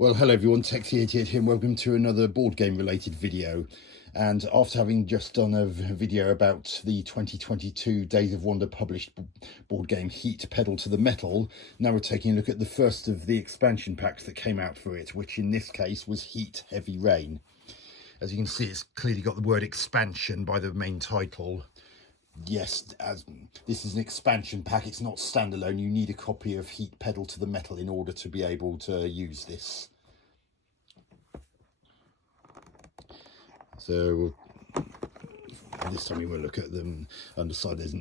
Well, hello everyone, Techie88 here and welcome to another board game related video. And after having just done a video about the 2022 Days of Wonder published board game Heat Pedal to the Metal, now we're taking a look at the first of the expansion packs that came out for it, which in this case was Heat Heavy Rain. As you can see, it's clearly got the word expansion by the main title. Yes, as this is an expansion pack, it's not standalone. You need a copy of Heat Pedal to the Metal in order to be able to use this. So this time we will look at them underside. There's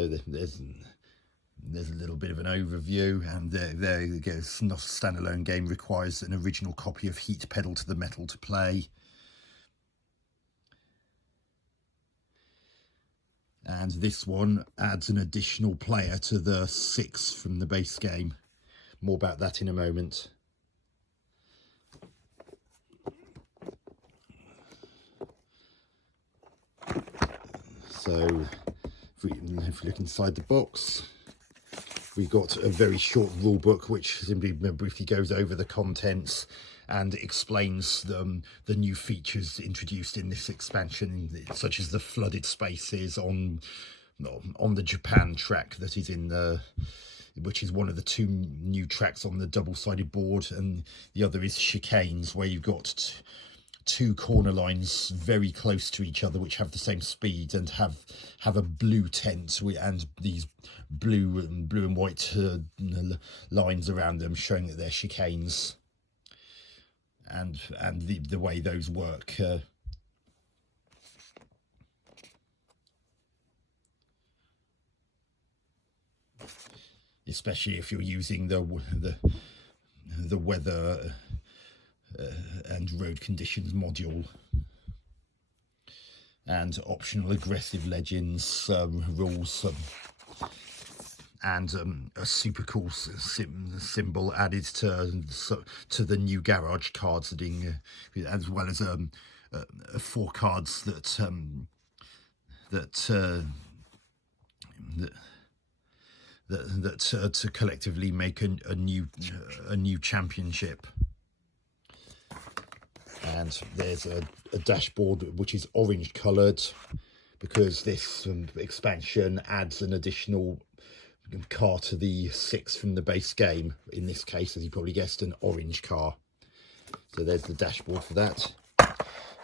a little bit of an overview, and there you go. It's not a standalone game, requires an original copy of Heat Pedal to the Metal to play. And this one adds an additional player to the 6 from the base game. More about that in a moment. So if we look inside the box, we've got a very short rule book which simply briefly goes over the contents and explains the new features introduced in this expansion, such as the flooded spaces on the Japan track that is in the, which is one of the 2 new tracks on the double-sided board, and the other is chicanes, where you've got 2 corner lines very close to each other which have the same speed and have a blue tent and these blue and white lines around them showing that they're chicanes, and the way those work. Especially if you're using the weather and road conditions module, and optional aggressive legends rules, and a super cool symbol added to the new garage cards, as well as 4 cards that to collectively make a new championship. And there's a dashboard which is orange coloured, because this expansion adds an additional car to the 6 from the base game. In this case, as you probably guessed, an orange car. So there's the dashboard for that.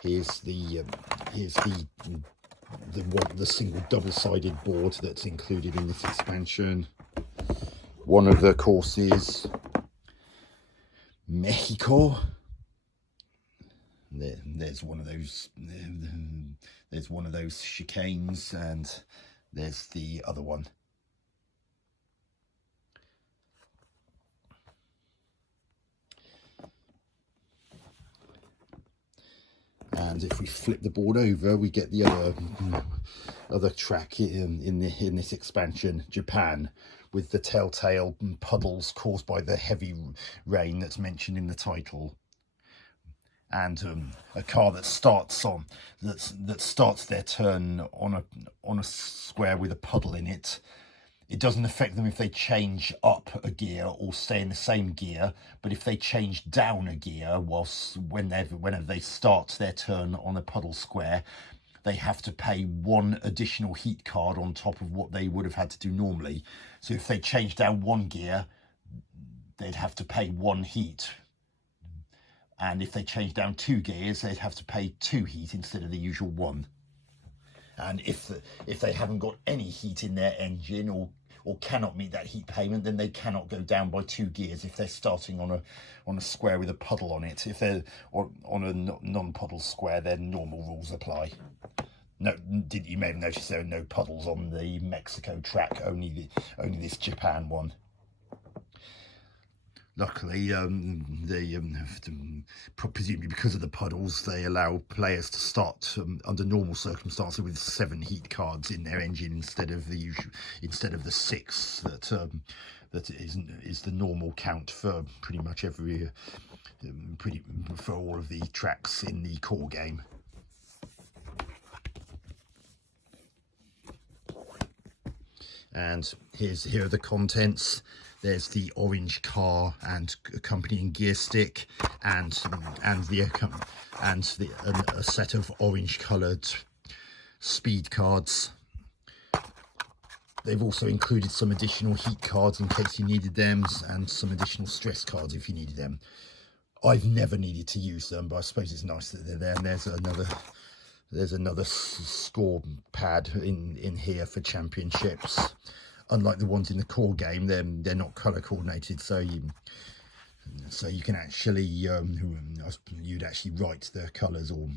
Here's the single double-sided board that's included in this expansion. One of the courses, Mexico. There's one of those. There's one of those chicanes, and there's the other one. And if we flip the board over, we get the other track in this expansion, Japan, with the telltale puddles caused by the heavy rain that's mentioned in the title. And a car that starts their turn on a square with a puddle in it. It doesn't affect them if they change up a gear or stay in the same gear, but if they change down a gear whenever they start their turn on a puddle square, they have to pay 1 additional heat card on top of what they would have had to do normally. So if they change down 1 gear, they'd have to pay 1 heat. And if they change down 2 gears, they'd have to pay 2 heat instead of the usual 1. And if they haven't got any heat in their engine or cannot meet that heat payment, then they cannot go down by 2 gears if they're starting on a square with a puddle on it. If they're on a non-puddle square, then normal rules apply. No, you may have noticed there are no puddles on the Mexico track, only this Japan one. Luckily, presumably because of the puddles, they allow players to start under normal circumstances with 7 heat cards in their engine instead of the 6 that is the normal count for pretty much for all of the tracks in the core game. And here are the contents. there's the orange car and accompanying gear stick, and a set of orange coloured speed cards. They've also included some additional heat cards in case you needed them, and some additional stress cards if you needed them. I've never needed to use them, but I suppose it's nice that they're there. And there's another score pad in here for championships. Unlike the ones in the core game, they're not color coordinated, so you can actually you'd actually write the colors, or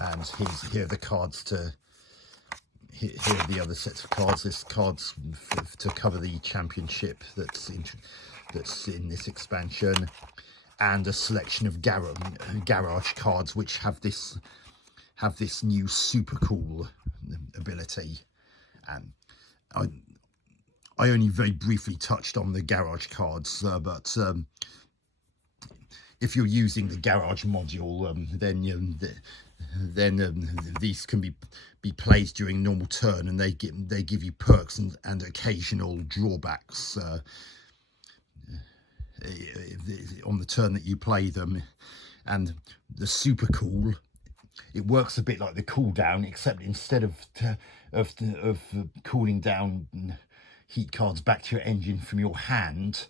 and here are the cards to. Here are the other sets of cards. There's cards to cover the championship that's in this expansion, and a selection of garage cards which have this new super cool ability. And I only very briefly touched on the garage cards, but if you're using the garage module, then these can be played during normal turn, and they give you perks and occasional drawbacks on the turn that you play them. And the super cool, it works a bit like the cooldown, except instead of cooling down heat cards back to your engine from your hand,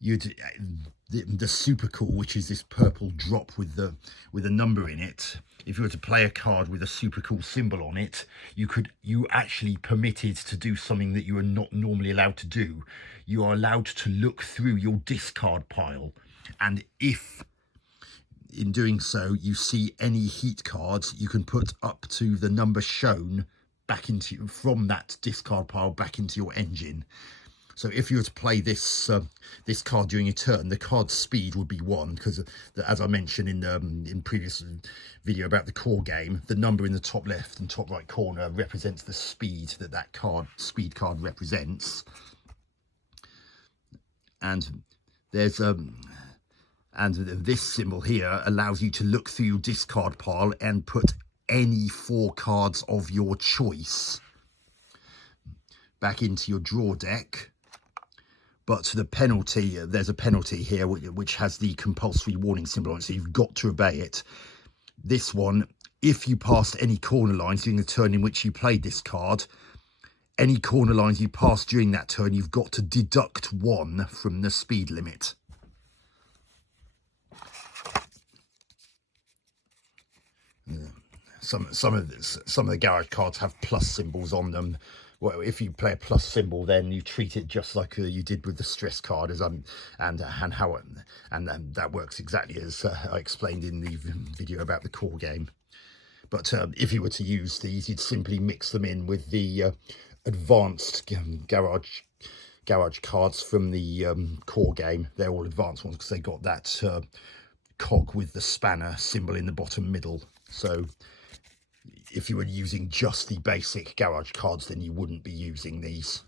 the super cool, which is this purple drop with a number in it. If you were to play a card with a super cool symbol on it, you actually permitted to do something that you are not normally allowed to do. You are allowed to look through your discard pile, and if in doing so you see any heat cards, you can put up to the number shown back into from that discard pile back into your engine. So if you were to play this this card during your turn, the card's speed would be 1, because as I mentioned in previous video about the core game, the number in the top left and top right corner represents the speed that speed card represents. And there's and this symbol here allows you to look through your discard pile and put any 4 cards of your choice back into your draw deck. But the penalty, there's a penalty here which has the compulsory warning symbol on it, so you've got to obey it. This one, if you passed any corner lines during the turn in which you played this card, any corner lines you pass during that turn, you've got to deduct 1 from the speed limit. Some of the garage cards have plus symbols on them. Well, if you play a plus symbol, then you treat it just like you did with the stress card, and that works exactly as I explained in the video about the core game. But if you were to use these, you'd simply mix them in with the advanced garage cards from the core game. They're all advanced ones because they got that cog with the spanner symbol in the bottom middle. So if you were using just the basic garage cards, then you wouldn't be using these.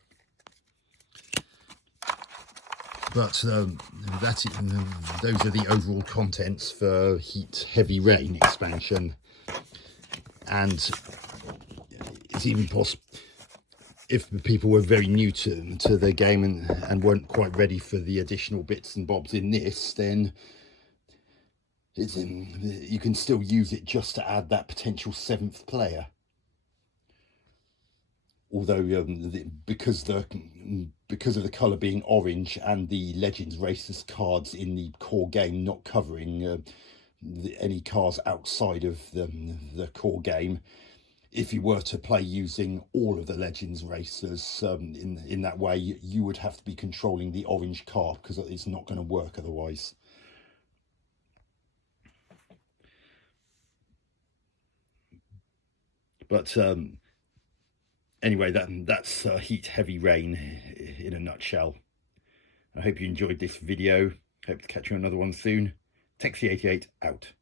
But those are the overall contents for Heat Heavy Rain expansion. And it's even possible, if people were very new to the game and weren't quite ready for the additional bits and bobs in this, then you can still use it just to add that potential 7th player. Although because of the colour being orange and the Legends Racers cards in the core game not covering any cars outside of the core game, if you were to play using all of the Legends Racers in that way, you would have to be controlling the orange card, because it's not going to work otherwise. But anyway, that's Heat Heavy Rain in a nutshell. I hope you enjoyed this video. Hope to catch you on another one soon. Texie88 out.